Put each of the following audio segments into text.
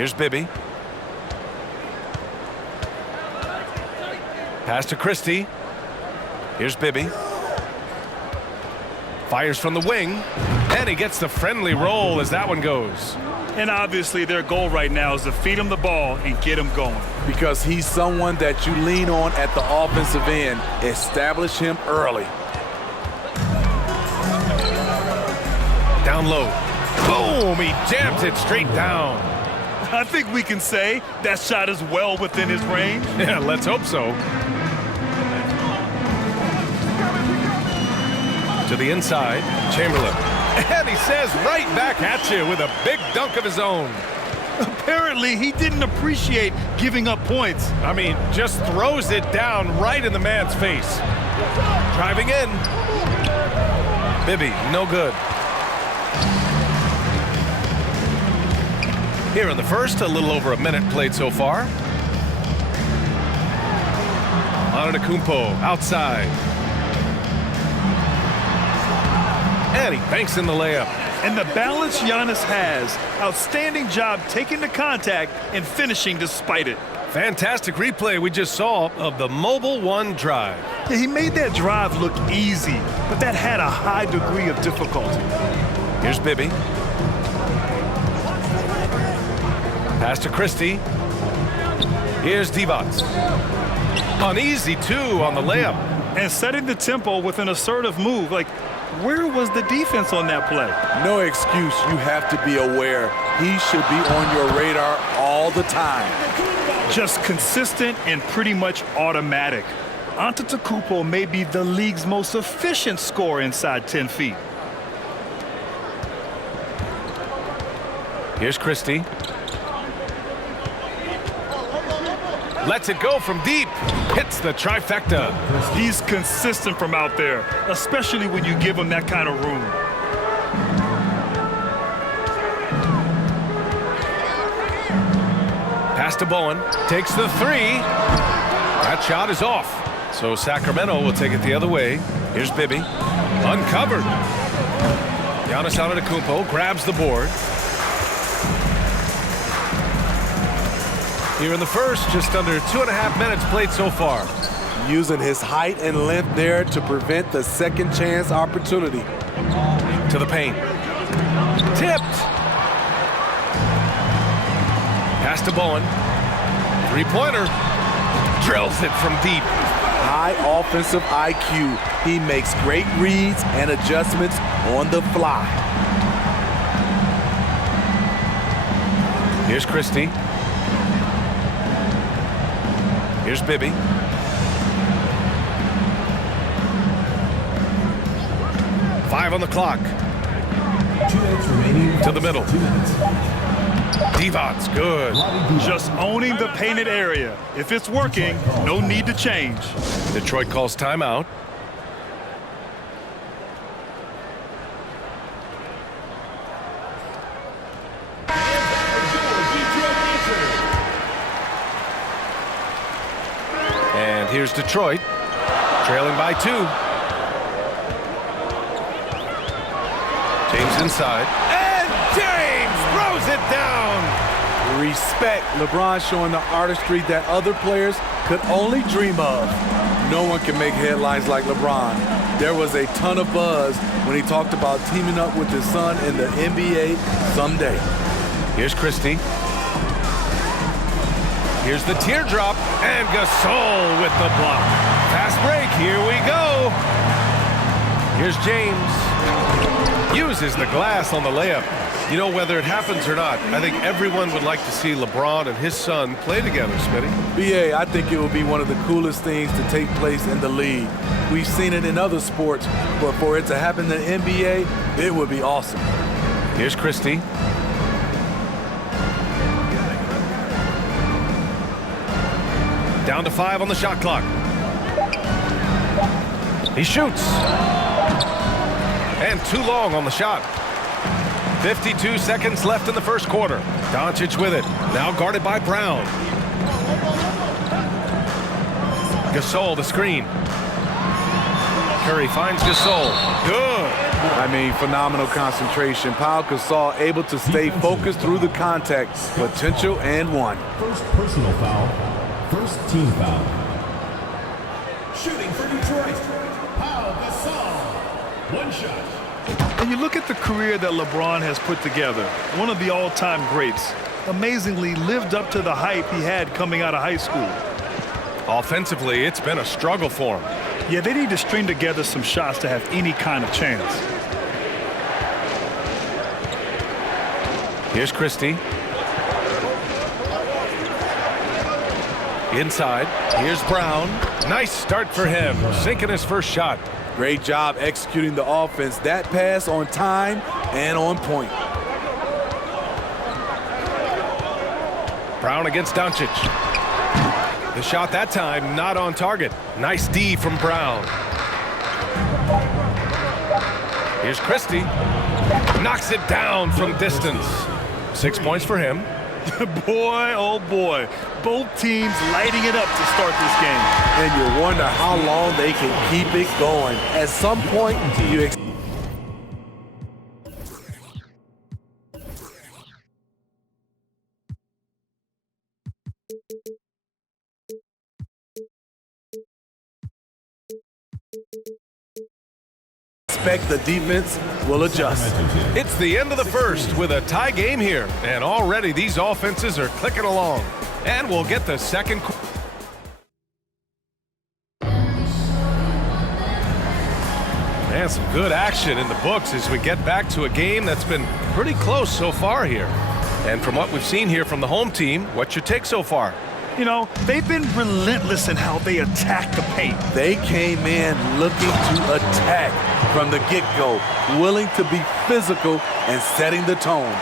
Here's Bibby. Pass to Christie. Here's Bibby. Fires from the wing. And he gets the friendly roll as that one goes. And obviously their goal right now is to feed him the ball and get him going. Because he's someone that you lean on at the offensive end. Establish him early. Down low. Boom! He jams it straight down. I think we can say that shot is well within his range. Yeah, let's hope so. To the inside, Chamberlain. And he says right back at you with a big dunk of his own. Apparently, he didn't appreciate giving up points. I mean, just throws it down right in the man's face. Driving in. Bibby, no good. Here in the first, a little over a minute played so far. Antetokounmpo outside. And he banks in the layup. And the balance Giannis has. Outstanding job taking the contact and finishing despite it. Fantastic replay we just saw of the Mobile One drive. Yeah, he made that drive look easy, but that had a high degree of difficulty. Here's Bibby. Pass to Christie. Here's Divac. Uneasy, too, on the layup. And setting the tempo with an assertive move. Like, where was the defense on that play? No excuse. You have to be aware. He should be on your radar all the time. Just consistent and pretty much automatic. Antetokounmpo may be the league's most efficient scorer inside 10 feet. Here's Christie. Lets it go from deep. Hits the trifecta. He's consistent from out there, especially when you give him that kind of room. Pass to Bowen. Takes the three. That shot is off. So Sacramento will take it the other way. Here's Bibby. Uncovered. Giannis Antetokounmpo grabs the board. Here in the first, just under 2.5 minutes played so far. Using his height and length there to prevent the second chance opportunity. To the paint. Tipped. Pass to Bowen. Three-pointer. Drills it from deep. High offensive IQ. He makes great reads and adjustments on the fly. Here's Christie. Here's Bibby. Five on the clock. 2 minutes remaining. To the middle. Divac, good. Just owning the painted area. If it's working, no need to change. Detroit calls timeout. And here's Detroit, trailing by 2. James inside. And James throws it down. Respect. LeBron showing the artistry that other players could only dream of. No one can make headlines like LeBron. There was a ton of buzz when he talked about teaming up with his son in the NBA someday. Here's Christie. Here's the teardrop, and Gasol with the block. Fast break, here we go. Here's James. Uses the glass on the layup. You know, whether it happens or not, I think everyone would like to see LeBron and his son play together, Smitty. BA, I think it will be one of the coolest things to take place in the league. We've seen it in other sports, but for it to happen in the NBA, it would be awesome. Here's Christie. Down to 5 on the shot clock. He shoots. And too long on the shot. 52 seconds left in the first quarter. Doncic with it. Now guarded by Brown. Gasol the screen. Curry finds Gasol. Good. I mean, phenomenal concentration. Pau Gasol able to stay focused through the contact. Potential and one. First personal foul. First team foul. Shooting for Detroit. Pau Gasol. One shot. And you look at the career that LeBron has put together, one of the all-time greats, amazingly lived up to the hype he had coming out of high school. Offensively, it's been a struggle for him. Yeah, they need to string together some shots to have any kind of chance. Here's Christie. Inside. Here's Brown. Nice start for him, sinking his first shot. Great job executing the offense. That pass on time and on point. Brown against Doncic. The shot that time not on target. Nice D from Brown. Here's Christie. Knocks it down from distance. 6 points for him. Boy, oh boy. Both teams lighting it up to start this game. And you wonder how long they can keep it going. At some point, you expect the defense will adjust. It's the end of the first with a tie game here. And already these offenses are clicking along. And we'll get the second. And some good action in the books as we get back to a game that's been pretty close so far here. And from what we've seen here from the home team, what's your take so far? You know, they've been relentless in how they attack the paint. They came in looking to attack from the get-go, willing to be physical and setting the tone.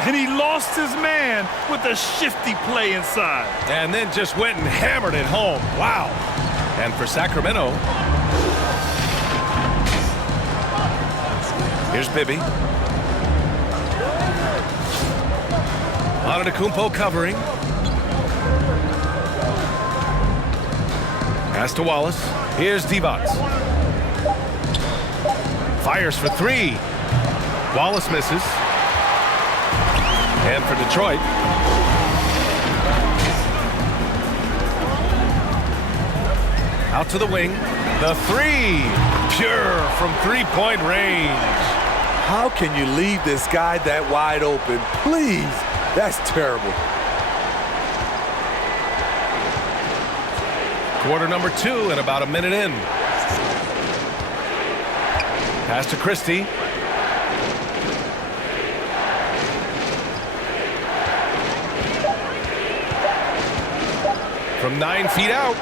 And he lost his man with a shifty play inside. And then just went and hammered it home. Wow. And for Sacramento, here's Bibby. Antetokounmpo covering. Pass to Wallace. Here's Divac. Fires for three. Wallace misses. And for Detroit, out to the wing. The three. Pure from three-point range. How can you leave this guy that wide open? Please. That's terrible. Quarter number 2 and about a minute in. Pass to Christie. From 9 feet out,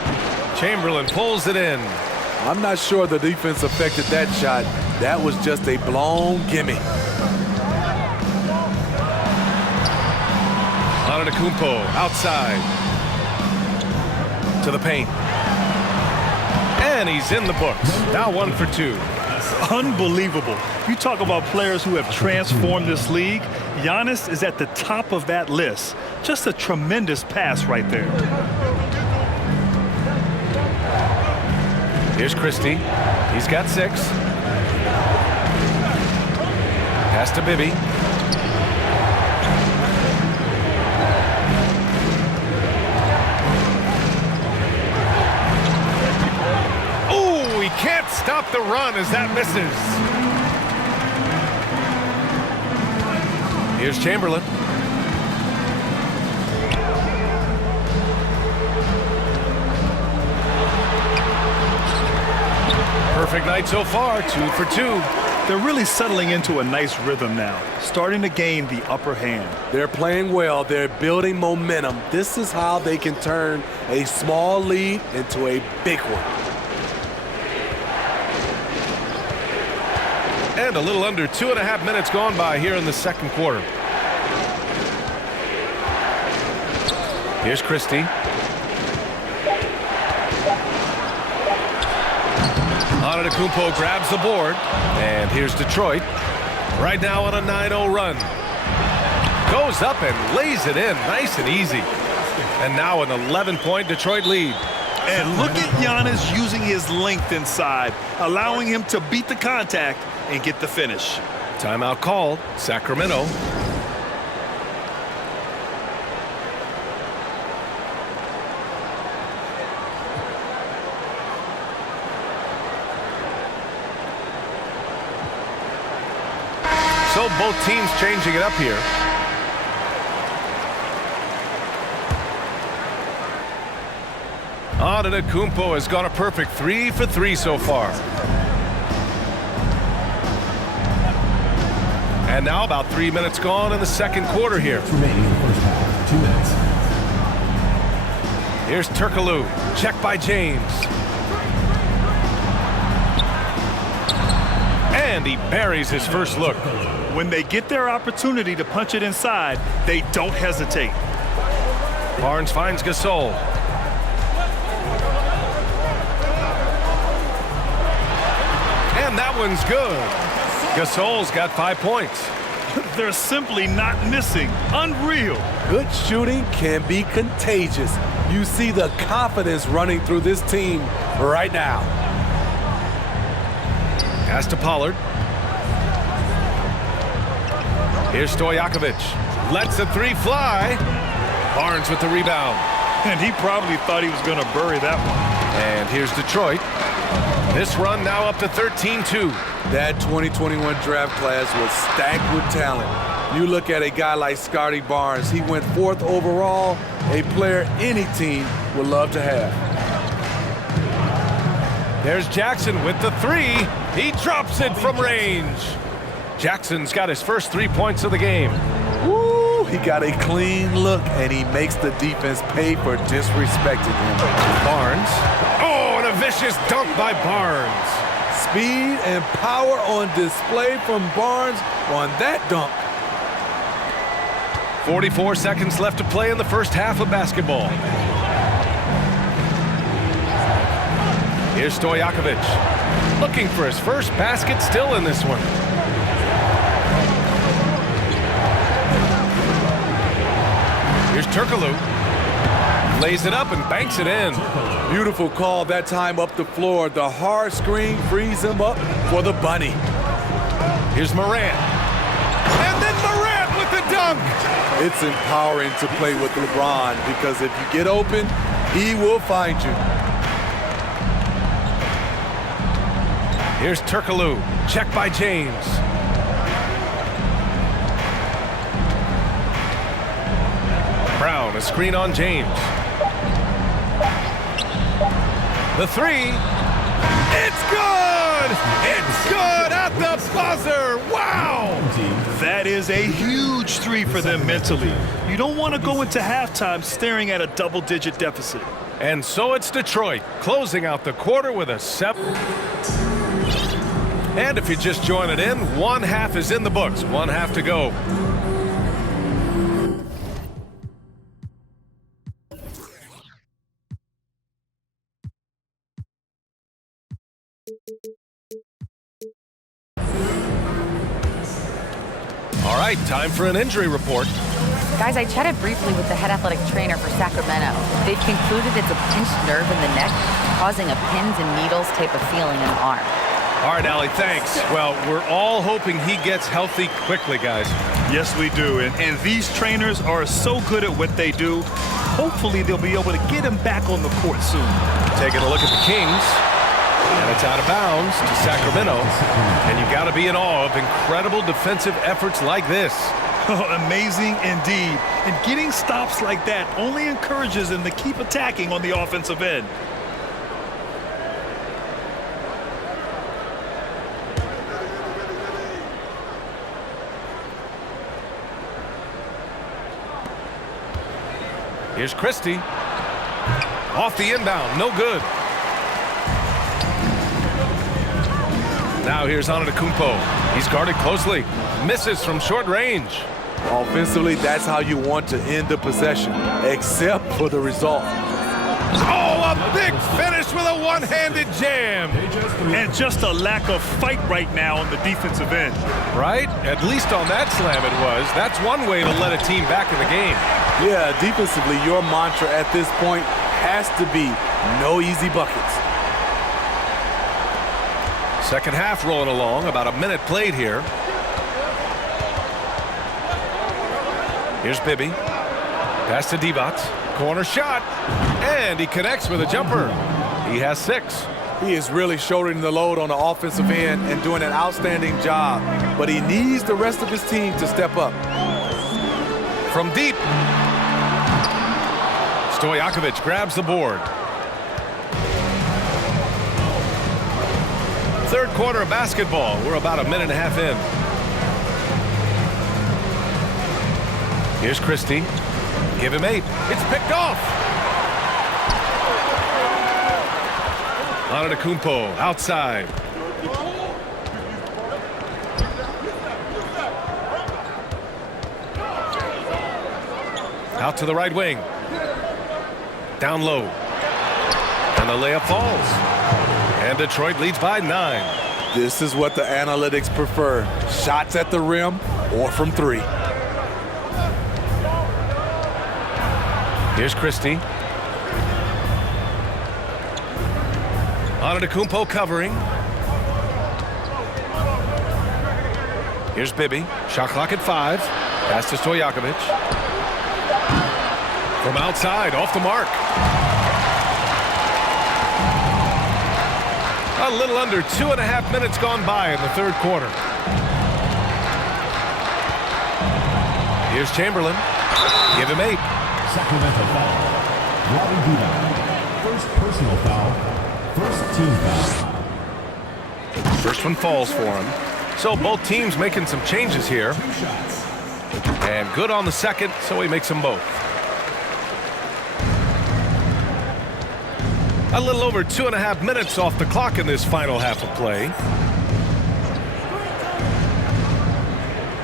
Chamberlain pulls it in. I'm not sure the defense affected that shot. That was just a blown gimme. Antetokounmpo outside to the paint. And he's in the books. Now 1 for 2. Unbelievable. You talk about players who have transformed this league. Giannis is at the top of that list. Just a tremendous pass right there. Here's Christie. He's got 6. Pass to Bibby. Oh, he can't stop the run as that misses. Here's Chamberlain. Perfect night so far, 2 for 2. They're really settling into a nice rhythm now, starting to gain the upper hand. They're playing well. They're building momentum. This is how they can turn a small lead into a big one. And a little under 2.5 minutes gone by here in the second quarter. Here's Christie. Antetokounmpo grabs the board. And here's Detroit. Right now on a 9-0 run. Goes up and lays it in nice and easy. And now an 11-point Detroit lead. And look at Giannis using his length inside, allowing him to beat the contact and get the finish. Timeout called, Sacramento. So both teams changing it up here. Antetokounmpo has gone a perfect 3 for 3 so far. And now about 3 minutes gone in the second quarter here. Remaining in the first half. 2 minutes. Here's Turkoglu. Check by James. And he buries his first look. When they get their opportunity to punch it inside, they don't hesitate. Barnes finds Gasol. And that one's good. Gasol's got 5 points. They're simply not missing. Unreal. Good shooting can be contagious. You see the confidence running through this team right now. Pass to Pollard. Here's Stojakovic. Lets the 3 fly. Barnes with the rebound. And he probably thought he was going to bury that one. And here's Detroit. This run now up to 13-2. That 2021 draft class was stacked with talent. You look at a guy like Scotty Barnes. He went 4th overall, a player any team would love to have. There's Jackson with the 3. He drops it from range. Jackson's got his first 3 points of the game. Woo, he got a clean look, and he makes the defense pay for disrespecting him. Barnes. Oh, and a vicious dunk by Barnes. Speed and power on display from Barnes on that dunk. 44 seconds left to play in the first half of basketball. Here's Stojakovic. Looking for his first basket still in this one. Here's Turkoglu. Lays it up and banks it in. Beautiful call that time up the floor. The hard screen frees him up for the bunny. Here's Morant. And then Morant with the dunk. It's empowering to play with LeBron because if you get open, he will find you. Here's Turkoglu. Check by James. Brown, a screen on James. The 3. It's good! It's good at the buzzer! Wow! That is a huge 3 for them mentally. You don't want to go into halftime staring at a double-digit deficit. And so it's Detroit, closing out the quarter with a 7. And if you're just joining in, 1 half is in the books, 1 half to go. All right, time for an injury report. Guys, I chatted briefly with the head athletic trainer for Sacramento. They've concluded it's a pinched nerve in the neck, causing a pins and needles type of feeling in the arm. All right, Allie, thanks. Well, we're all hoping he gets healthy quickly, guys. Yes, we do. And these trainers are so good at what they do. Hopefully, they'll be able to get him back on the court soon. Taking a look at the Kings. And it's out of bounds to Sacramento. And you got to be in awe of incredible defensive efforts like this. Amazing indeed. And getting stops like that only encourages them to keep attacking on the offensive end. Here's Christie. Off the inbound, no good. Now here's Antetokounmpo. He's guarded closely. Misses from short range. Offensively, that's how you want to end the possession, except for the result. Oh, a big finish with a one-handed jam. And just a lack of fight right now on the defensive end. Right? At least on that slam it was. That's one way to let a team back in the game. Yeah, defensively, your mantra at this point has to be no easy buckets. Second half rolling along, about a minute played here. Here's Bibby. Pass to Divac. Corner shot. And he connects with a jumper. He has 6. He is really shouldering the load on the offensive end and doing an outstanding job. But he needs the rest of his team to step up. From deep. Stojakovic grabs the board. Third quarter of basketball. We're about a minute and a half in. Here's Christie. Give him 8. It's picked off. Antetokounmpo outside. Out to the right wing. Down low. And the layup falls. And Detroit leads by 9. This is what the analytics prefer. Shots at the rim or from 3. Here's Christie. Antetokounmpo covering. Here's Bibby. Shot clock at 5. Pass to Stojakovic. From outside, off the mark. A little under 2.5 minutes gone by in the third quarter. Here's Chamberlain. Give him 8. Sacramento foul. Robbie Divac. First personal foul. First team foul. First one falls for him. So both teams making some changes here. 2 shots. And good on the second, so he makes them both. A little over 2.5 minutes off the clock in this final half of play.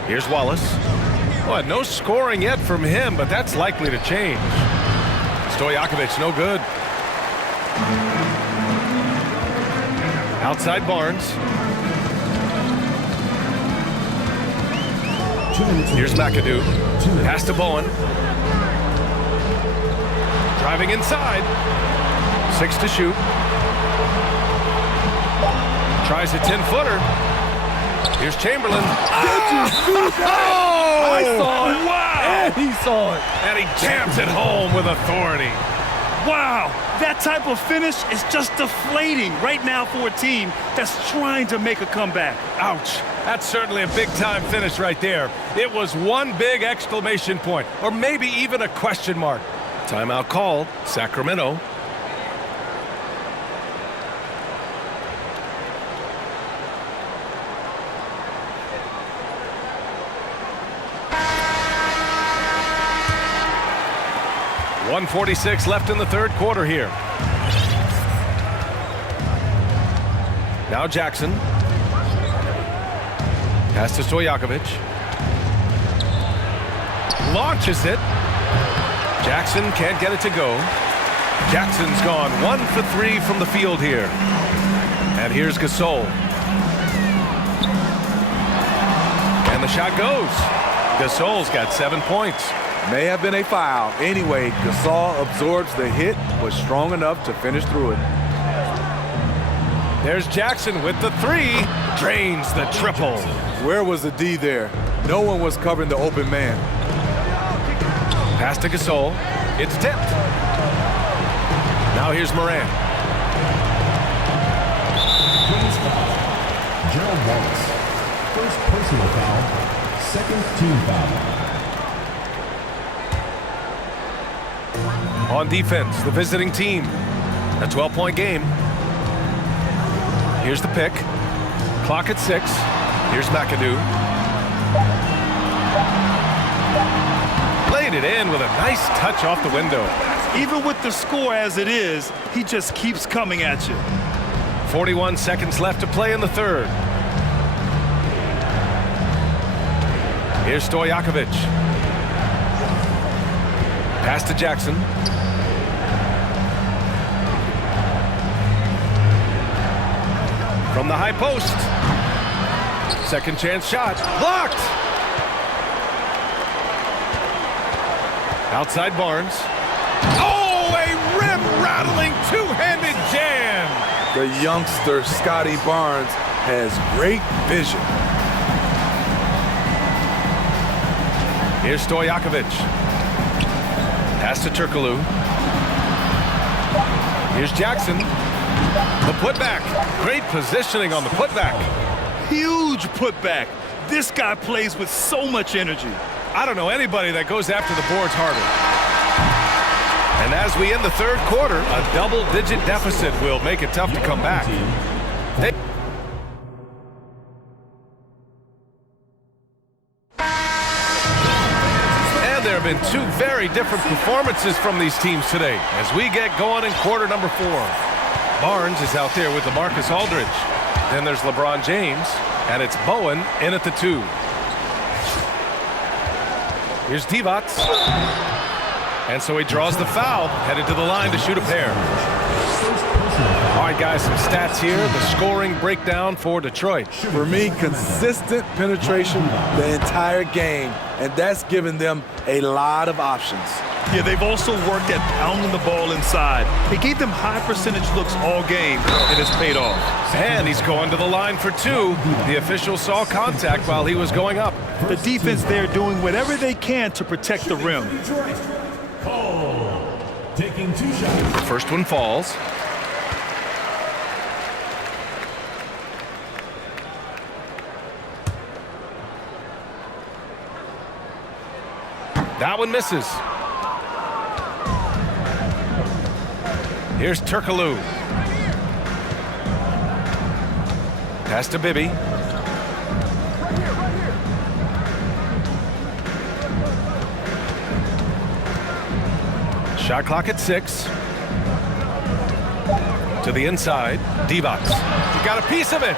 Here's Wallace. Well, no scoring yet from him, but that's likely to change. Stojakovic, no good. Outside Barnes. Here's McAdoo. Pass to Bowen. Driving inside. 6 to shoot. Tries a 10-footer. Here's Chamberlain. I saw it. Wow! And he saw it. And he jams it home with authority. Wow! That type of finish is just deflating right now for a team that's trying to make a comeback. Ouch. That's certainly a big-time finish right there. It was one big exclamation point, or maybe even a question mark. Timeout called. Sacramento. .146 left in the third quarter here. Now Jackson. Pass to Stojakovic. Launches it. Jackson can't get it to go. Jackson's gone 1 for 3 from the field here. And here's Gasol. And the shot goes. Gasol's got 7 points. May have been a foul. Anyway, Gasol absorbs the hit, was strong enough to finish through it. There's Jackson with the 3. Drains the triple. Where was the D there? No one was covering the open man. Pass to Gasol. It's tipped. Now here's Moran. Twins foul. Gerald Wallace. First personal foul. Second team foul. On defense, the visiting team. A 12-point game. Here's the pick. Clock at 6. Here's McAdoo. Laid it in with a nice touch off the window. Even with the score as it is, he just keeps coming at you. 41 seconds left to play in the third. Here's Stojakovic. Pass to Jackson. From the high post. Second chance shot. Blocked. Outside Barnes. Oh, a rim-rattling two-handed jam. The youngster, Scotty Barnes, has great vision. Here's Stojakovic. Pass to Turkoglu. Here's Jackson. The putback. Great positioning on the putback. Huge putback. This guy plays with so much energy. I don't know anybody that goes after the boards harder. And as we end the third quarter, a double-digit deficit will make it tough to come back. And there have been two very different performances from these teams today as we get going in quarter number 4. Barnes is out there with LaMarcus Aldridge. Then there's LeBron James, and it's Bowen in at the 2. Here's Divac. And so he draws the foul, headed to the line to shoot a pair. All right, guys, some stats here. The scoring breakdown for Detroit. For me, consistent penetration the entire game, and that's given them a lot of options. Yeah, they've also worked at pounding the ball inside. They gave them high percentage looks all game, and it's paid off. And he's going to the line for 2. The official saw contact while he was going up. The defense there doing whatever they can to protect the rim. Detroit. Cole taking 2 shots. First one falls. That one misses. Here's Turkoglu. Pass to Bibby. Shot clock at 6. To the inside, Divac. He got a piece of it.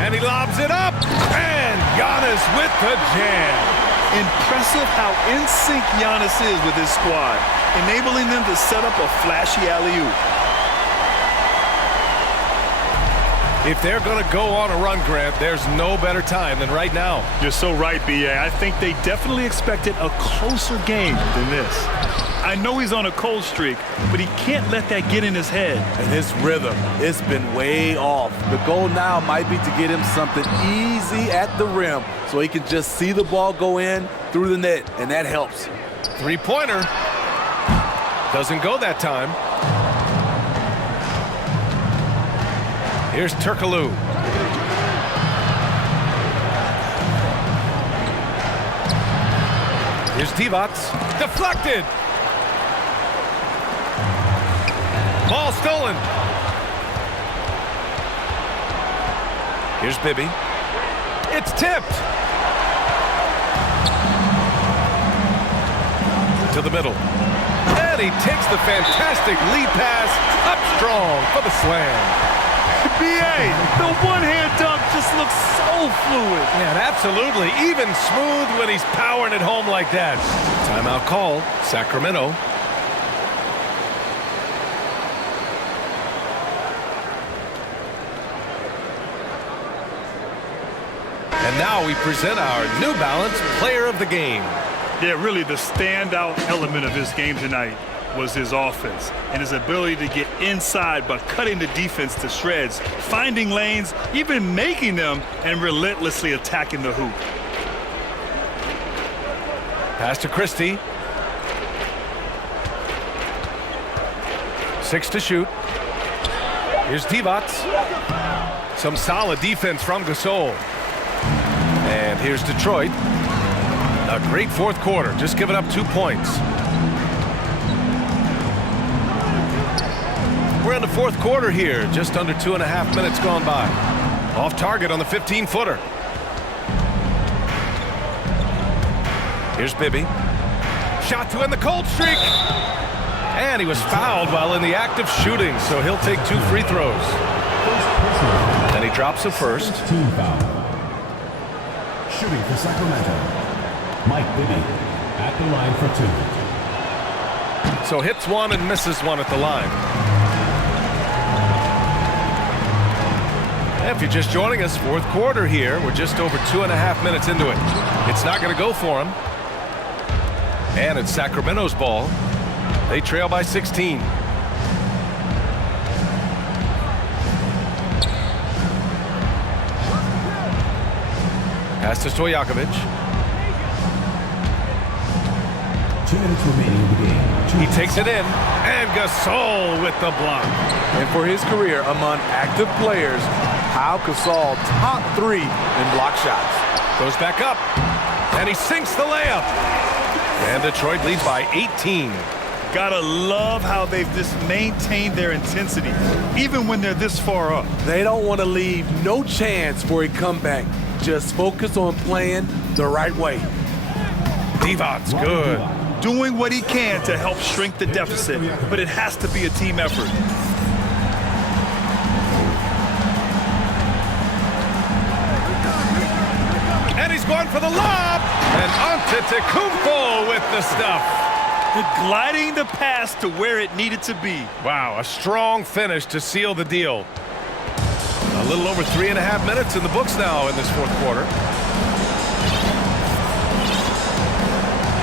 And he lobs it up. And Giannis with the jam. Impressive how in sync Giannis is with his squad, enabling them to set up a flashy alley-oop. If they're going to go on a run, Grant, there's no better time than right now. You're so right, B.A. I think they definitely expected a closer game than this. I know he's on a cold streak, but he can't let that get in his head. And his rhythm, it's been way off. The goal now might be to get him something easy at the rim so he can just see the ball go in through the net, and that helps. Three-pointer. Doesn't go that time. Here's Turkoglu. Here's Divac. Deflected. Ball stolen. Here's Bibby. It's tipped. To the middle. And he takes the fantastic lead pass up strong for the slam. B.A., the one-hand dunk just looks so fluid. Yeah, absolutely. Even smooth when he's powering it home like that. Timeout call, Sacramento. And now we present our New Balance Player of the Game. Yeah, really the standout element of his game tonight was his offense and his ability to get inside by cutting the defense to shreds, finding lanes, even making them, and relentlessly attacking the hoop. Pass to Christie. 6 to shoot. Here's Divac. Some solid defense from Gasol. And here's Detroit. A great fourth quarter, just giving up 2 points. We're in the fourth quarter here, just under 2.5 minutes gone by. Off target on the 15-footer. Here's Bibby. Shot to end the cold streak. And he was fouled while in the act of shooting, so he'll take 2 free throws. And he drops a first. Team foul. Shooting for Sacramento. Mike Bibby at the line for 2. So hits 1 and misses 1 at the line. If you're just joining us, fourth quarter here. We're just over 2.5 minutes into it. It's not going to go for him. And it's Sacramento's ball. They trail by 16. Pass to Stojakovic. 2 minutes remaining in the game. He takes it in, and Gasol with the block. And for his career among active players, Pau Gasol top 3 in block shots. Goes back up, and he sinks the layup. And Detroit leads by 18. Gotta love how they've just maintained their intensity, even when they're this far up. They don't want to leave no chance for a comeback. Just focus on playing the right way. Divot's good. Doing what he can to help shrink the deficit, but it has to be a team effort. And he's going for the lob. And Antetokounmpo with the stuff. Gliding the pass to where it needed to be. Wow, a strong finish to seal the deal. A little over 3.5 minutes in the books now in this fourth quarter.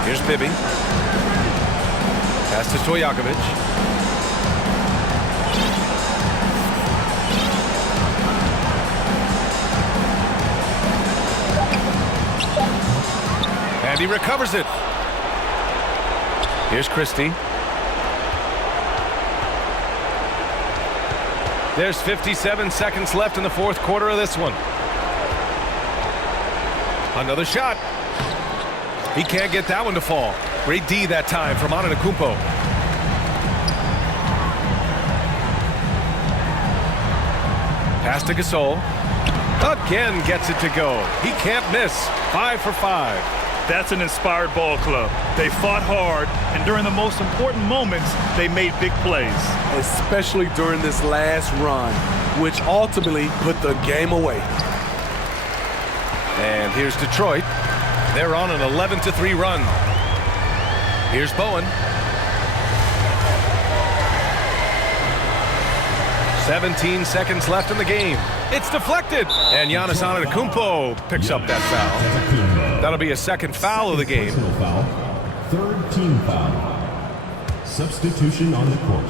Here's Bibby. Pass to Stojakovic. And he recovers it. Here's Christie. There's 57 seconds left in the fourth quarter of this one. Another shot. He can't get that one to fall. Great D that time from Antetokounmpo. Pass to Gasol. Again gets it to go. He can't miss. 5 for 5. That's an inspired ball club. They fought hard, and during the most important moments, they made big plays. Especially during this last run, which ultimately put the game away. And here's Detroit. They're on an 11-3 run. Here's Bowen. 17 seconds left in the game. It's deflected. And Giannis Antetokounmpo picks up that foul. That'll be a second foul of the game. Personal foul. Third team foul. Substitution on the court.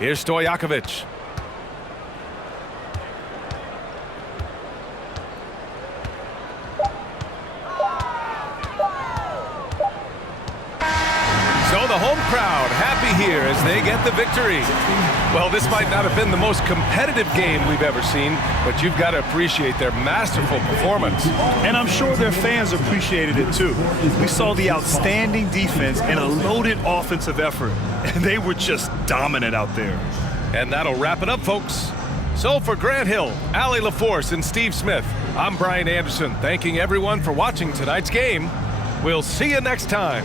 Here's Stojakovic. So the home crowd happy here as they get the victory. Well, this might not have been the most competitive game we've ever seen, but you've got to appreciate their masterful performance. And I'm sure their fans appreciated it too. We saw the outstanding defense and a loaded offensive effort, and they were just dominant out there. And that'll wrap it up, folks. So for Grant Hill, Allie LaForce, and Steve Smith, I'm Brian Anderson, thanking everyone for watching tonight's game. We'll see you next time.